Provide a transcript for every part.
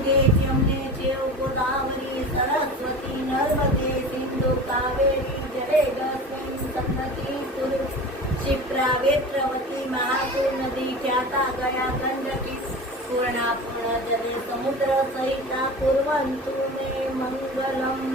गंगे यमुने चैव गोदावरी सरस्वती नर्मदे सिंधु कावेरी जलेस्मिन् सन्नति कुरु क्षिप्रा वेत्रवती महापूर नदी ख्याता गया गंडकी पूर्णा पूर्ण जले समुद्र सहिता कुर्वन्तु मे मंगलम्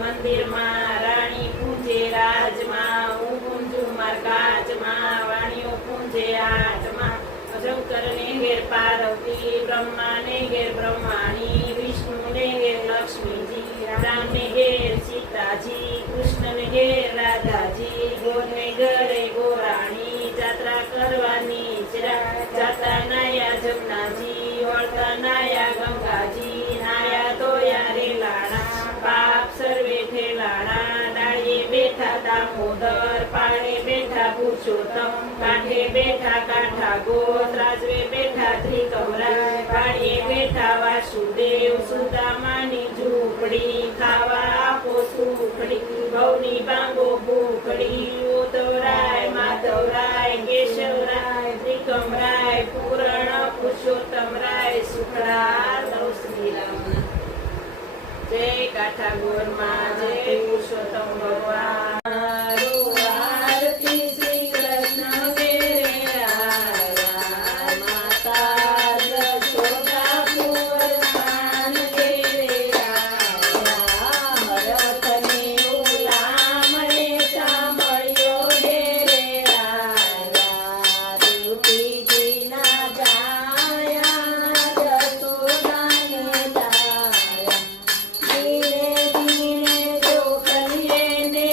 मंदिर में रानी पूजे राज में पूंजू मार्गाज में वाणियों पूजे आठ में शंकर ने घेर पार्वती ब्रह्मा ने घेर ब्रह्माणी विष्णु ने घेर लक्ष्मी जी राम ने घेर सीता जी कृष्ण ने घेर राधा जी गोर ने घरे गोराणी यात्रा करवानी जाता नाया जमुना जी वळता नाया गंगा जी नाया धोया रे लाड़ा पाप सर्वे ठेलाड़ा डाळीए बेठा दामोदर पाड़े बेठा पुरुषोत्तम कांठे बेठा काठा गोत राजवे बेठा त्रिकमरा पाड़ीए बेठा वासुदेव सुदामानी झूपड़ी खावा आपो सुखड़ी भवनी बांगो भूखड़ी उद्धवराय माधवराय केशवराय त्रिकमराय पूरण पुरुषोत्तम राय सुखड़ा नव श्री राम जय काठा गोर माँ जय पुरुषोत्तम भगवान आरती श्री कृष्ण मेरे आया माता यशोदा पूरन तेरे आया भरत ने गुलाम रे सामळ्यो रे आया देवकी जी ना जाया यशोदा ने दाया धीरे धीरे जो करिए ने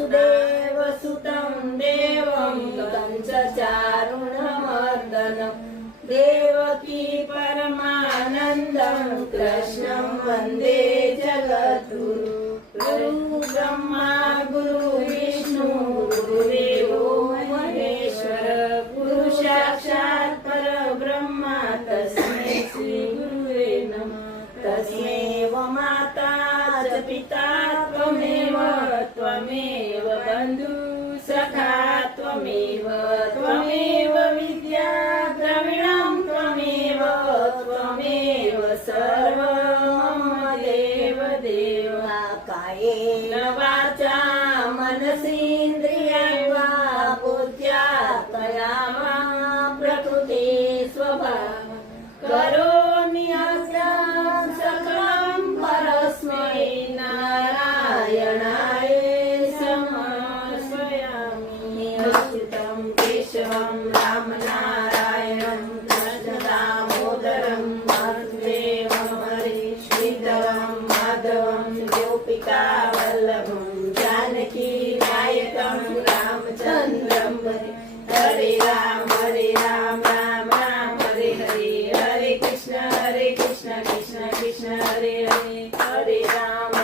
वसुदेवसुतं देवं कंसचारुणमर्दनं देवकी परमानन्दं कृष्णं वन्दे जगद्गुरु गुरु ब्रह्मा गुरु विष्णु गुरुदेवो महेश्वर गुरु साक्षात् परब्रह्मा तस्मै श्री गुरुवे नमः तस्मैव माता च पिता त्वमेव त्वमेव बन्धु सखा त्वमेव त्वमेव विद्या द्रविणं त्वमेव त्वमेव सर्वं मम देव देव कायेन वाचा मनसेन्द्रियैर्वा बुद्ध्या वा प्रकृते स्वभाव करोमि यज्ञं सकलं परस्मै नारायणाय समर्पयामि अच्युतं केशवं रामनारायणं कृष्णदामोदरं वासुदेवं हरिश्रीधरं माधवं गोपिकावल्लभं जानकी नायकं रामचन्द्रं भजे हरे राम राम राम हरे हरे हरे कृष्ण कृष्ण कृष्ण हरे हरे हरे राम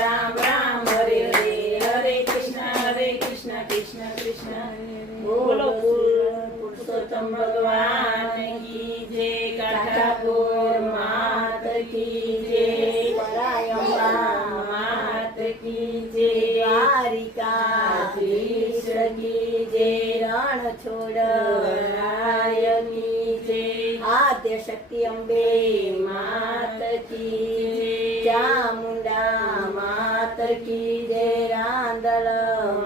राम राम हरे हरे हरे कृष्ण कृष्ण कृष्ण हरे हरे बोलो पुरुषोत्तम भगवान की जय काठापुर मात की जय परायम्बा मात की जय द्वारिकाधीश की जय रणछोड़राय की जय आद्य शक्ति अम्बे मात की जय चामुंडा मात की जय रांदल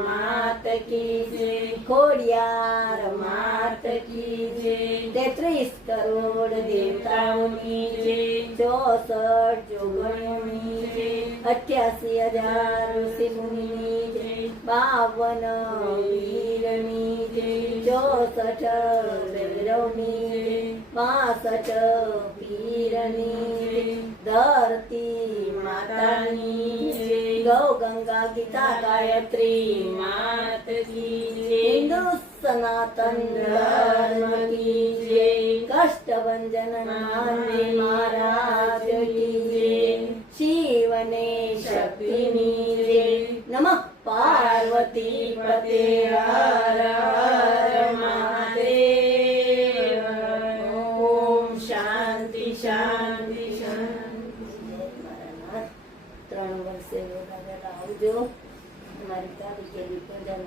मात की जय खोडियार मात की जय 33 करोड़ देवताओं जय 64 जोगणों जय 88,000 ऋषि मुनि जय 52 वीरनी जय 64 भैरवनी जय 65 पीरनी जय धरती मातानी जय गौ गंगा गीता गायत्री मात की जय हिंदू सनातन धर्म की जय कष्टभंजन नारायण महाराज की जय शिवने शक्तिनी जय नमः पार्वती पते हर हर महादेव ओम शांति शांति शांति ત્રણ વર્ષે આવજો મારી તારીખે પૂજાનો